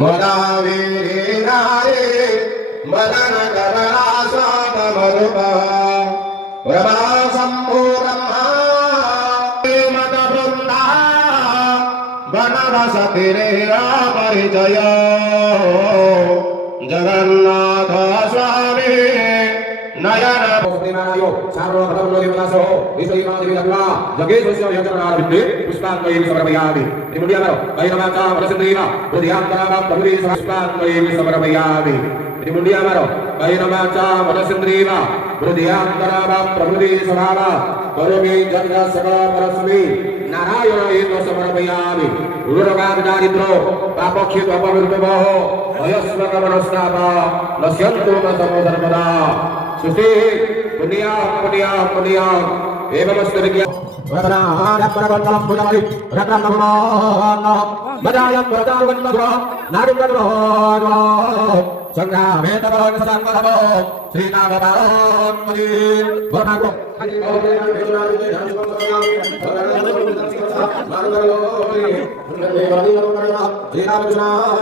मदावीराये मदन करणासातमरुपा ब्रह्मा शंभो ब्रह्मा मद वृंदा वनवसतिरेरा परिचय जगन्नाथ स्वामी नयन प्रतिमायो सार्वभौम विनाशो ईश्वरीमादेवी लग्ना जगेशस्य यजनाभिद्धि पुष्पान्वयी समर्पयामि त्रिमुंडियामरो वैरमाचा वरसंद्रीना बुद्धियांतरावा प्रभुरी पुष्पान्वयी समर्पयामि त्रिमुंडियामरो वैरमाचा वरसंद्रीना बुद्धियांतरावा प्रभुरी सभावा करोमि जन्म सदा परस्मै नारायण एव समर्पयामि उरुरोगाद दारिद्रो पापक्षेत अपवित्रमो अयस्मक मनस्तापा नश्यन्तु न समोधर्मदा सुष्टि पुण्या पुण्या पुण्या एवमस्तु विद्या वदनाहार परवन्नम पुनारि रत्नमनो मदायं वदावन्नरो नारुकरो संग्रामे तवन् संगमो श्रीनागदामि वरनागो श्रीनागो